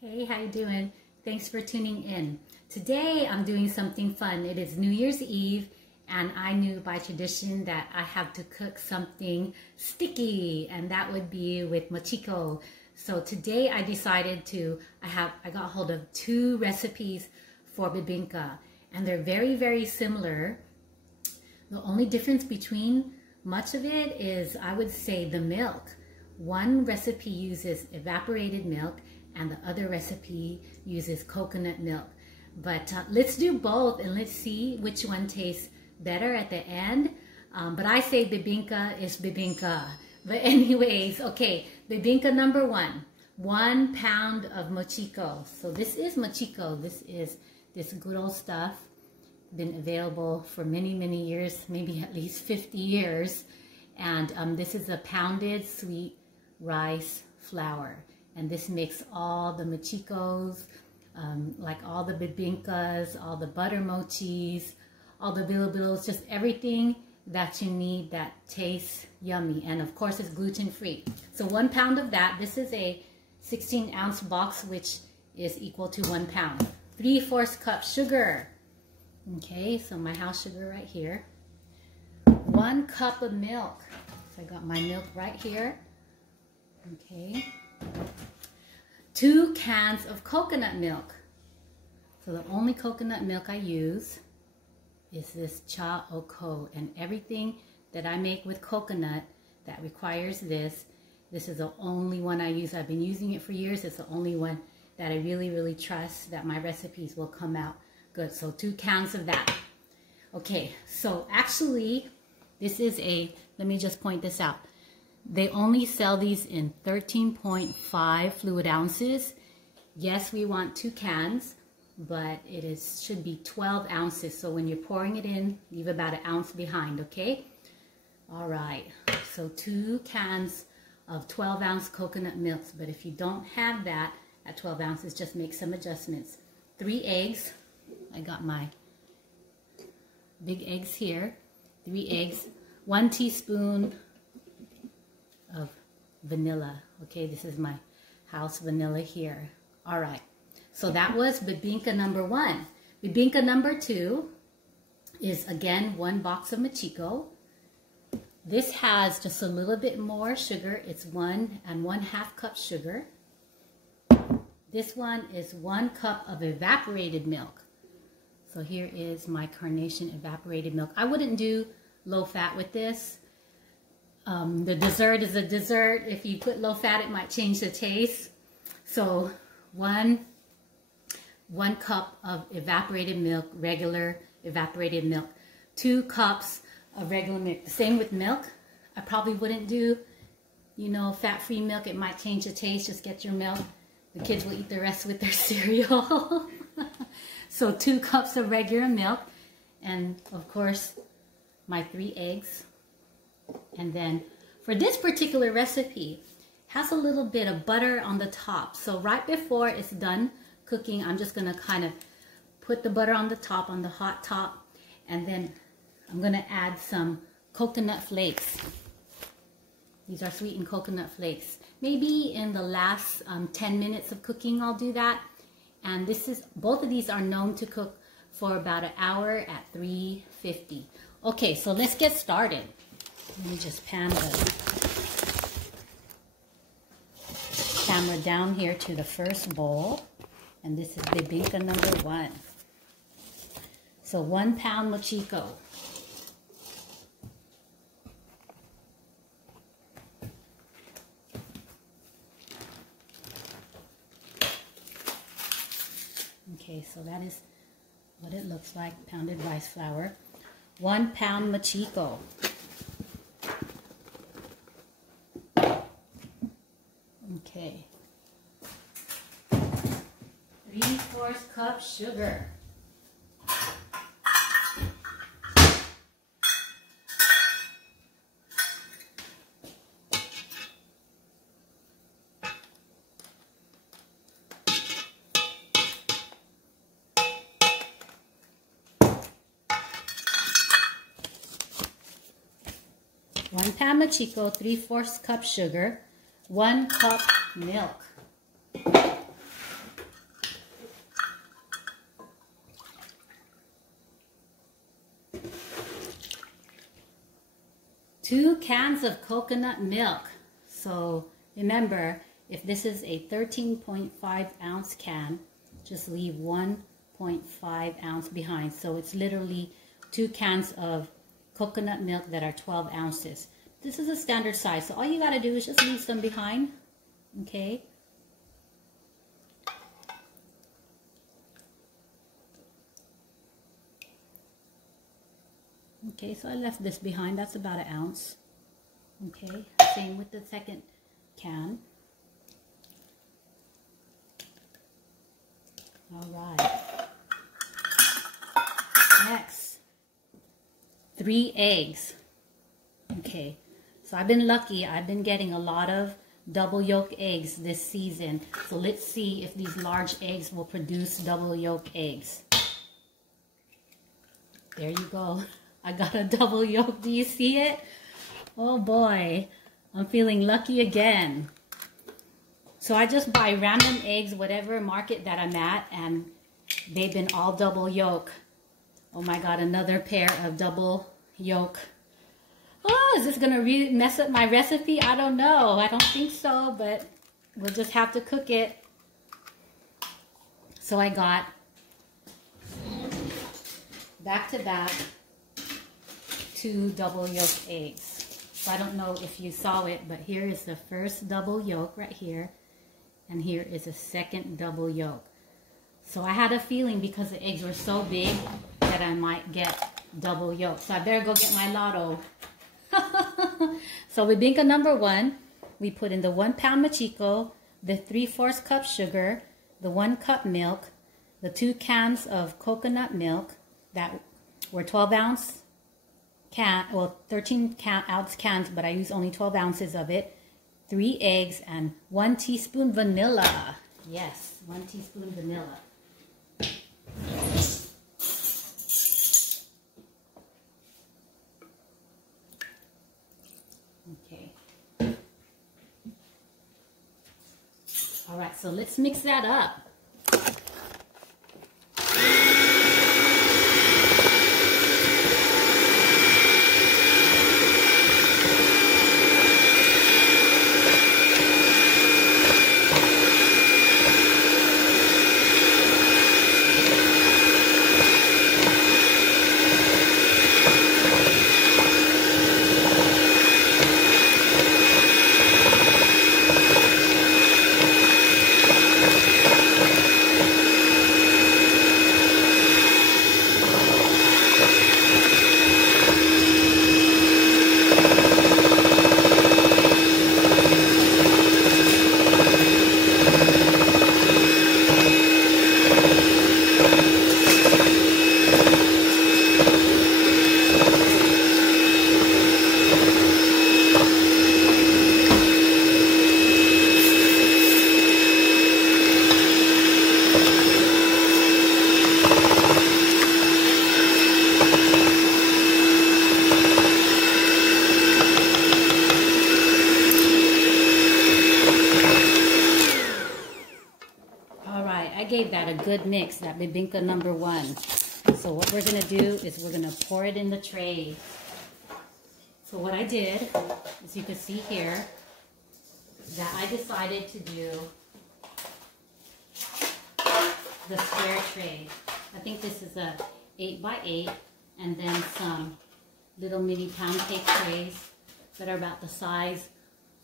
Hey, how you doing? Thanks for tuning in. Today I'm doing something fun. It is New Year's Eve and I knew by tradition that I have to cook something sticky, and that would be with mochiko. So today I decided I got hold of two recipes for bibingka, and they're very similar. The only difference between much of it is, I would say, the milk. One recipe uses evaporated milk and the other recipe uses coconut milk. But let's do both and let's see which one tastes better at the end. But I say bibingka is bibingka. But anyways, okay, bibingka number 1. 1 pound of mochiko. So this is mochiko. This is this good old stuff. Been available for many years, maybe at least 50 years. And this is a pounded sweet rice flour. And this makes all the mochikos, like all the bibingkas, all the butter mochis, all the bilobilos, just everything that you need that tastes yummy. And of course it's gluten-free. So 1 pound of that. This is a 16-ounce box, which is equal to 1 pound. 3/4 cup sugar. Okay, so my house sugar right here. 1 cup of milk. So I got my milk right here. Okay. 2 cans of coconut milk. So the only coconut milk I use is this cha oko, and everything that I make with coconut that requires this is the only one I use. I've been using it for years. It's the only one that I really trust that my recipes will come out good. So 2 cans of that. Okay, so actually this is let me just point this out. They only sell these in 13.5 fluid ounces. Yes, we want 2 cans, but should be 12 ounces. So when you're pouring it in, leave about 1 ounce behind, okay? All right, so 2 cans of 12-ounce coconut milks. But if you don't have that at 12 ounces, just make some adjustments. 3 eggs. I got my big eggs here. 3 eggs. 1 teaspoon of vanilla. Okay, this is my house vanilla here. All right, so that was bibingka number 1. Bibingka number 2 is again 1 box of mochiko. This has just a little bit more sugar. It's 1 1/2 cup sugar. This one is 1 cup of evaporated milk. So here is my Carnation evaporated milk. I wouldn't do low fat with this. The dessert is a dessert. If you put low fat, it might change the taste. So 1 cup of evaporated milk, regular evaporated milk. 2 cups of regular milk. The same with milk. I probably wouldn't do, fat-free milk. It might change the taste. Just get your milk. The kids will eat the rest with their cereal. So 2 cups of regular milk. And of course, my 3 eggs. And then for this particular recipe, has a little bit of butter on the top. So right before it's done cooking, I'm just gonna kind of put the butter on the top, on the hot top, and then I'm gonna add some coconut flakes. These are sweetened coconut flakes. Maybe in the last 10 minutes of cooking, I'll do that. And both of these are known to cook for about 1 hour at 350. Okay, so let's get started. Let me just pan the camera down here to the first bowl. And this is bibingka number 1. So 1 pound mochiko. Okay, so that is what it looks like, pounded rice flour. 1 pound mochiko. Okay. 3/4 cup sugar. One pound mochiko, 3/4 cup sugar, 1 cup milk. 2 cans of coconut milk. So remember, if this is a 13.5 ounce can, just leave 1.5 ounce behind. So it's literally 2 cans of coconut milk that are 12 ounces. This is a standard size, so all you gotta do is just leave some behind, okay? Okay, so I left this behind. That's about 1 ounce. Okay, same with the second can. All right. Next, 3 eggs. Okay, so I've been lucky. I've been getting a lot of double yolk eggs this season. So let's see if these large eggs will produce double yolk eggs. There you go. I got a double yolk. Do you see it? Oh boy, I'm feeling lucky again. So I just buy random eggs, whatever market that I'm at, and they've been all double yolk. Oh my God, another pair of double yolk. Oh, is this gonna mess up my recipe? I don't know. I don't think so, but we'll just have to cook it. So I got back to back 2 double yolk eggs. So I don't know if you saw it, but here is the first double yolk right here, and here is a second double yolk. So I had a feeling because the eggs were so big that I might get double yolk. So I better go get my lotto. So bibingka number 1, we put in the 1 pound mochiko, the 3/4 cup sugar, the 1 cup milk, the 2 cans of coconut milk that were 12 ounce can, well 13 ounce cans, but I use only 12 ounces of it, 3 eggs, and 1 teaspoon vanilla. Yes, 1 teaspoon vanilla. Okay. All right, so let's mix that up. Gave that a good mix, that bibingka number 1. So what we're gonna do is we're gonna pour it in the tray. So what I did, as you can see here, that I decided to do the square tray. I think this is a 8x8, and then some little mini pound cake trays that are about the size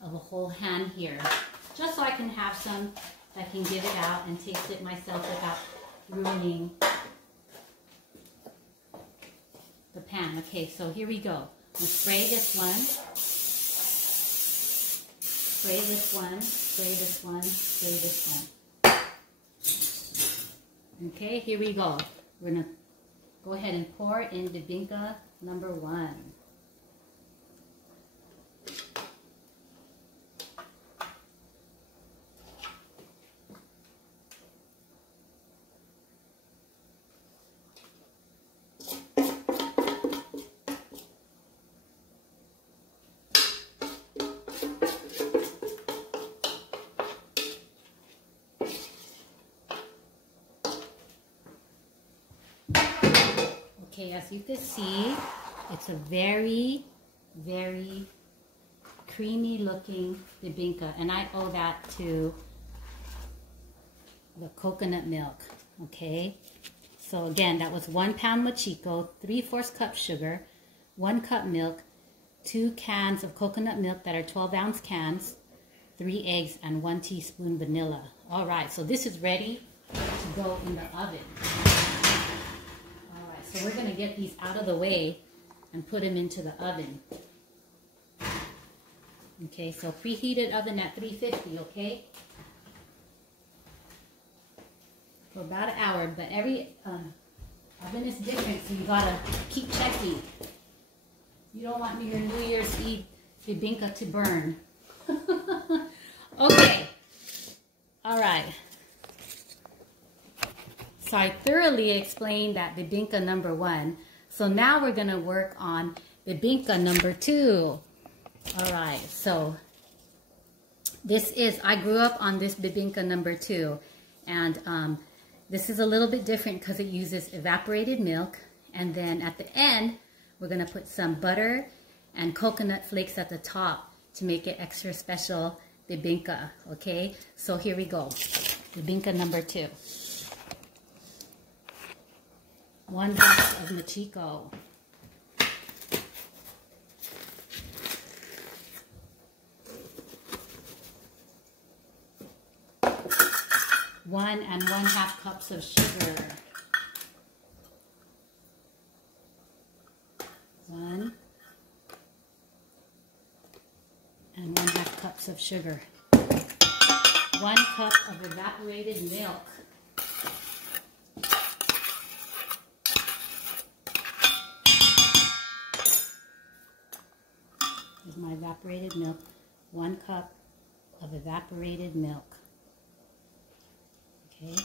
of a whole hand here, just so I can have some I can give it out and taste it myself without ruining the pan. Okay, so here we go. We'll spray this one, spray this one, spray this one, spray this one. Okay, here we go. We're gonna go ahead and pour in bibingka number 1. Okay, as you can see, it's a very very creamy looking bibingka, and I owe that to the coconut milk. Okay, so again, that was 1 pound mochiko, 3/4 cup sugar, 1 cup milk, 2 cans of coconut milk that are 12-ounce cans, 3 eggs, and 1 teaspoon vanilla. All right, so this is ready to go in the oven. All right, so we're gonna get these out of the way and put them into the oven. Okay, so preheated oven at 350, okay? For about an hour, but every oven is different, so you gotta keep checking. You don't want your New Year's Eve bibingka to burn. Okay, all right. So I thoroughly explained that bibingka number 1. So now we're gonna work on bibingka number 2. All right, so I grew up on this bibingka number 2, and this is a little bit different because it uses evaporated milk, and then at the end, we're gonna put some butter and coconut flakes at the top to make it extra special bibingka, okay? So here we go, bibingka number 2. 1 box of mochiko. 1 1/2 cups of sugar. 1 1/2 cups of sugar. 1 cup of evaporated milk. Here's my evaporated milk. 1 cup of evaporated milk. Okay.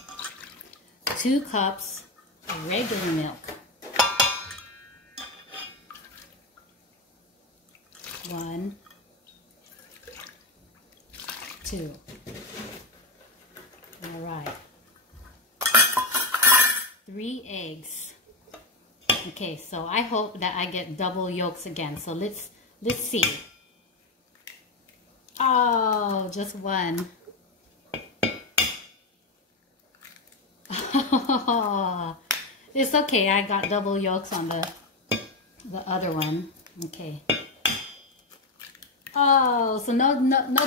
2 cups of regular milk. 1, 2. All right. 3 eggs. Okay, so I hope that I get double yolks again. So let's see. Oh, just 1. It's okay, I got double yolks on the other one. Okay. Oh, so no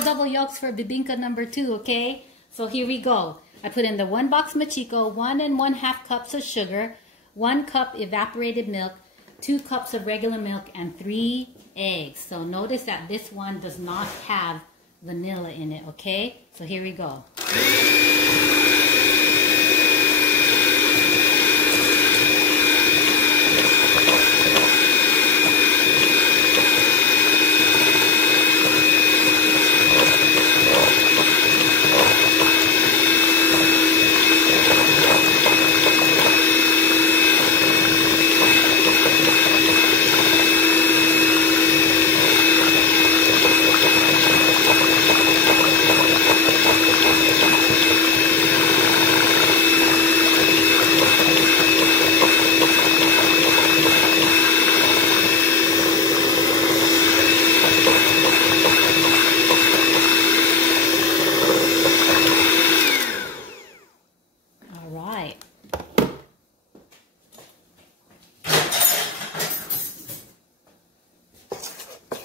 double yolks for bibingka number 2, okay? So here we go. I put in the 1 box mochiko, 1 1/2 cups of sugar, 1 cup evaporated milk, 2 cups of regular milk, and 3 eggs. So notice that this one does not have vanilla in it, okay? So here we go.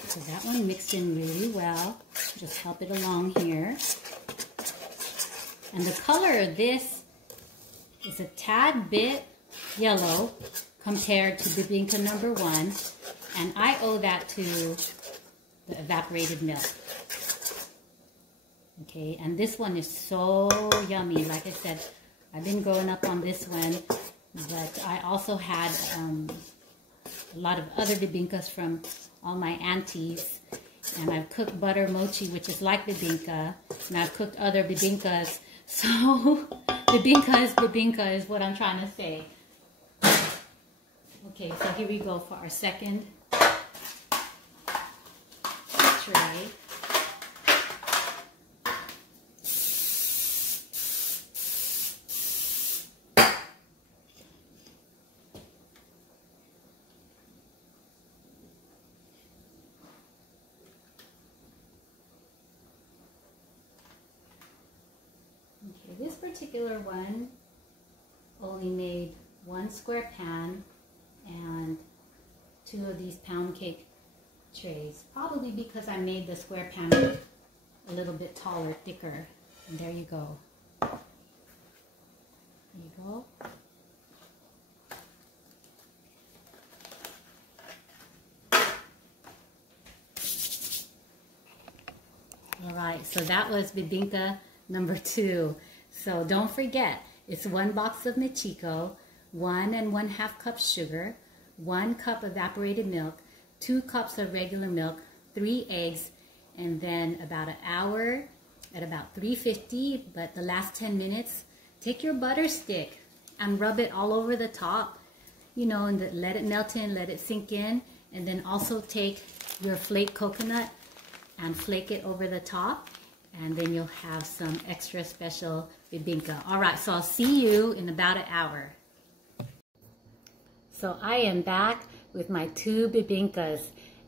So that one mixed in really well. Just help it along here. And the color of this is a tad bit yellow compared to bibingka number 1. And I owe that to the evaporated milk. Okay, and this one is so yummy. Like I said, I've been growing up on this one, but I also had a lot of other bibingkas from all my aunties, and I've cooked butter mochi, which is like bibingka, and I've cooked other bibingkas. So bibingka is what I'm trying to say. Okay, so here we go for our second tray. particular one only made 1 square pan and 2 of these pound cake trays. Probably because I made the square pan a little bit taller, thicker. And there you go. There you go. All right, so that was bibingka number 2. So don't forget, it's 1 box of mochiko, 1 1/2 cup sugar, 1 cup evaporated milk, 2 cups of regular milk, 3 eggs, and then about an hour at about 350, but the last 10 minutes, take your butter stick and rub it all over the top, you know, and let it melt in, let it sink in, and then also take your flake coconut and flake it over the top, and then you'll have some extra special bibingka. All right, so I'll see you in about an hour. So I am back with my 2 bibingkas,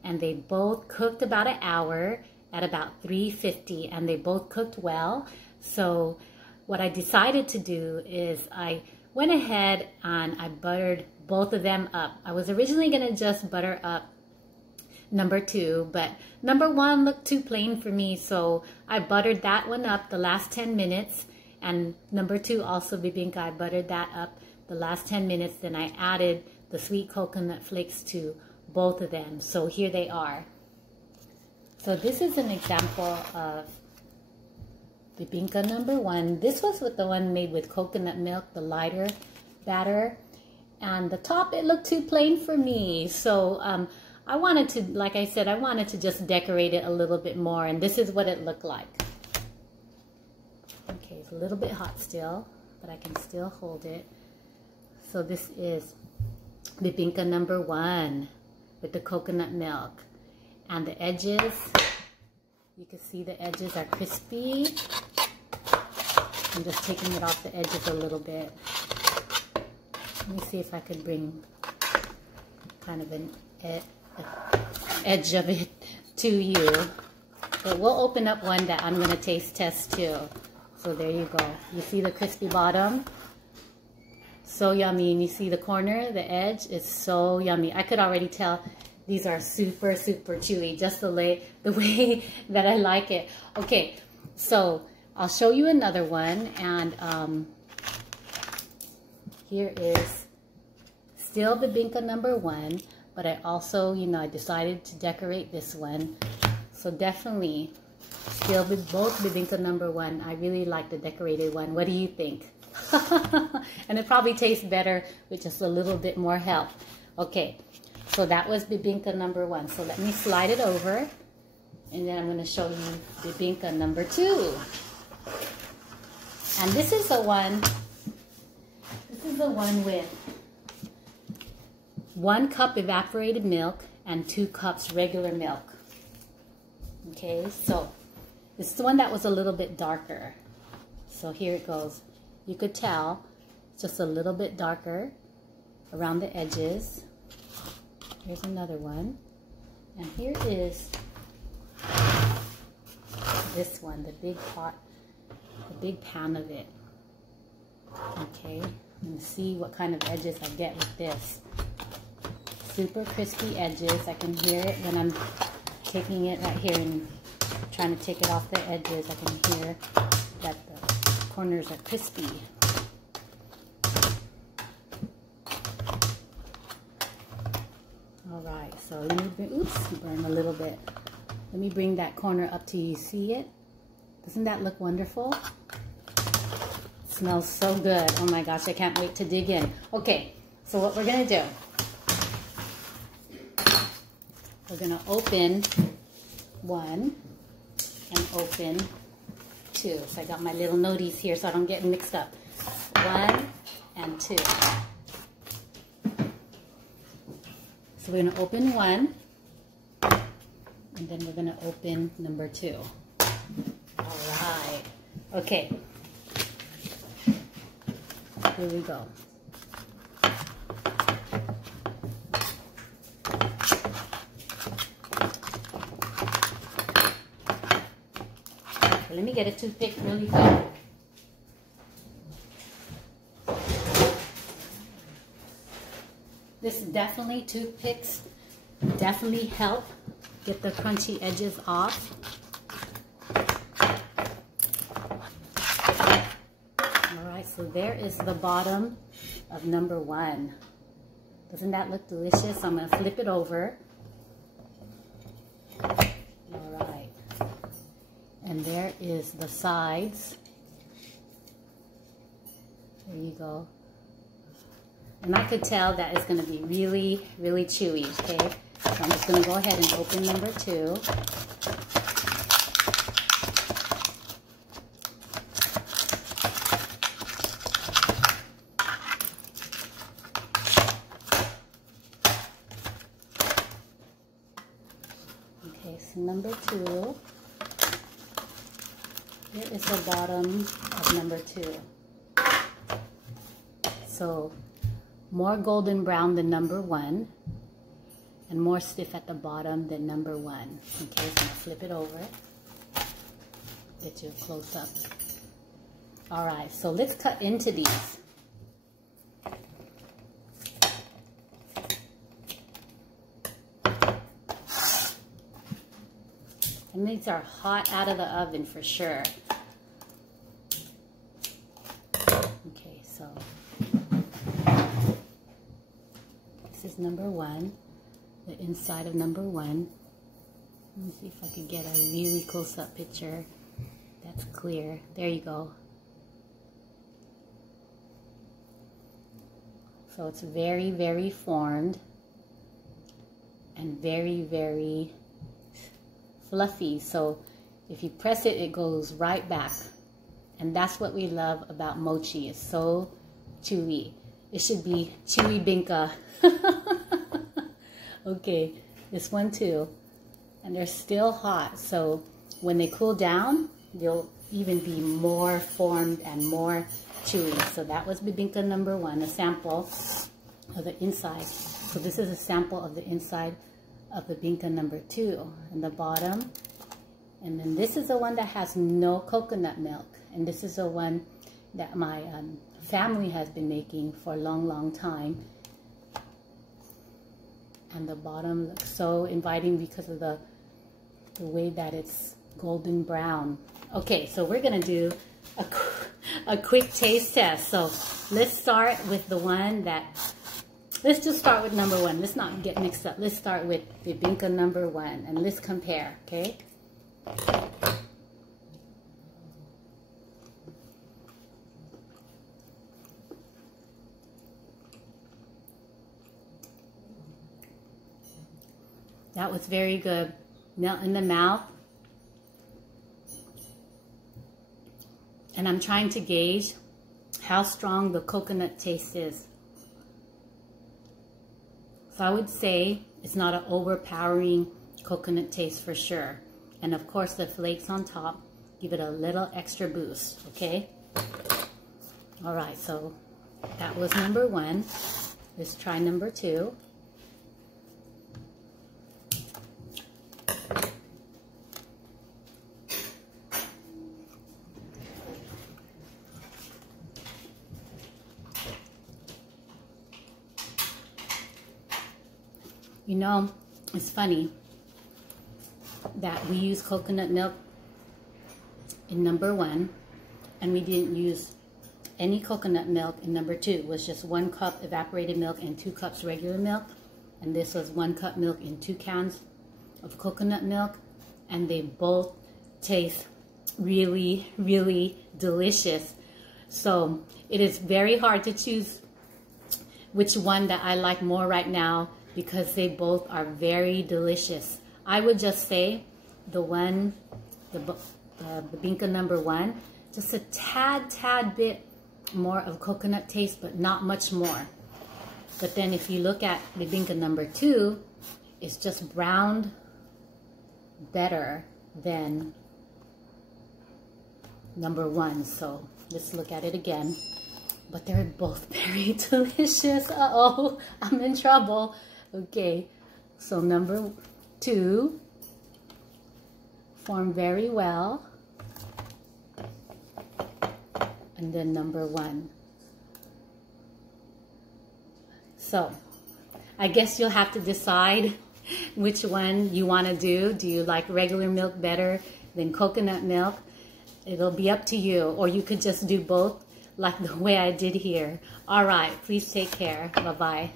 and they both cooked about an hour at about 350, and they both cooked well. So what I decided to do is I went ahead and I buttered both of them up. I was originally gonna just butter up number 2, but number 1 looked too plain for me, so I buttered that one up the last 10 minutes, and number 2 also bibingka, I buttered that up the last 10 minutes, then I added the sweet coconut flakes to both of them. So here they are. So this is an example of bibingka number 1. This was with the one made with coconut milk, the lighter batter, and the top, it looked too plain for me, so I wanted to, like I said, I wanted to just decorate it a little bit more, and this is what it looked like. Okay, it's a little bit hot still, but I can still hold it. So this is bibingka number 1 with the coconut milk. And the edges, you can see the edges are crispy. I'm just taking it off the edges a little bit. Let me see if I could bring kind of an edge of it to you. But we'll open up one that I'm going to taste test too. So there you go. You see the crispy bottom? So yummy. And you see the corner, the edge is so yummy. I could already tell these are super, super chewy, just the way that I like it. Okay, so I'll show you another one, and here is still bibingka number 1, but I also, you know, I decided to decorate this one. So definitely still with both bibingka number 1. I really like the decorated one. What do you think? And it probably tastes better with just a little bit more help. Okay, so that was bibingka number 1. So let me slide it over, and then I'm going to show you bibingka number 2. And this is the one with 1 cup evaporated milk and 2 cups regular milk. Okay, so this is the one that was a little bit darker. So here it goes. You could tell it's just a little bit darker around the edges. Here's another one. And here is this one, the big pot, the big pan of it. Okay, and see what kind of edges I get with this. Super crispy edges. I can hear it when I'm taking it right here and trying to take it off the edges. I can hear that the corners are crispy. All right, so let me bring, oops, burn a little bit. Let me bring that corner up to you. See it? Doesn't that look wonderful? It smells so good. Oh my gosh, I can't wait to dig in. Okay, so what we're gonna do, we're gonna open 1 and open 2. So I got my little noties here so I don't get mixed up. 1 and 2. So we're gonna open 1, and then we're gonna open number 2. All right. Okay. Here we go. Let me get a toothpick really quick. This is definitely, toothpicks definitely help get the crunchy edges off. Alright, so there is the bottom of number 1. Doesn't that look delicious? I'm going to flip it over. Alright. And there is the sides. There you go. And I could tell that it's going to be really, really chewy, okay? So I'm just going to go ahead and open number 2. Okay, so number 2. Here is the bottom of number 2. So more golden brown than number 1 and more stiff at the bottom than number 1. Okay, so I'm going to flip it over. Get you a close up. Alright, so let's cut into these. And these are hot out of the oven for sure. Okay, so this is number 1, the inside of number 1. Let me see if I can get a really close-up picture that's clear. There you go. So it's very, very formed and very, very fluffy. So if you press it, it goes right back. And that's what we love about mochi. It's so chewy. It should be chewy binka. Okay, this one too. And they're still hot. So when they cool down, they'll even be more formed and more chewy. So that was bibingka number 1, a sample of the inside. So this is a sample of the inside of bibingka number 2 and the bottom. And then this is the one that has no coconut milk. And this is the one that my family has been making for a long, long time. And the bottom looks so inviting because of the way that it's golden brown. Okay, so we're gonna do a quick taste test. So let's start with the one that, let's just start with number 1. Let's not get mixed up. Let's start with bibingka number 1 and let's compare, okay? That was very good. Melt in the mouth. And I'm trying to gauge how strong the coconut taste is. So I would say it's not an overpowering coconut taste for sure. And of course the flakes on top give it a little extra boost, okay? All right, so that was number 1. Let's try number 2. You know, it's funny that we use coconut milk in number 1 and we didn't use any coconut milk in number 2. It was just 1 cup evaporated milk and 2 cups regular milk. And this was 1 cup milk and 2 cans of coconut milk. And they both taste really, really delicious. So it is very hard to choose which one that I like more right now, because they both are very delicious. I would just say the bibingka number 1, just a tad bit more of coconut taste, but not much more. But then if you look at bibingka number 2, it's just browned better than number 1. So let's look at it again. But they're both very delicious. Uh-oh, I'm in trouble. Okay, so number 2 formed very well. And then number 1. So I guess you'll have to decide which one you want to do. Do you like regular milk better than coconut milk? It'll be up to you. Or you could just do both like the way I did here. All right, please take care. Bye-bye.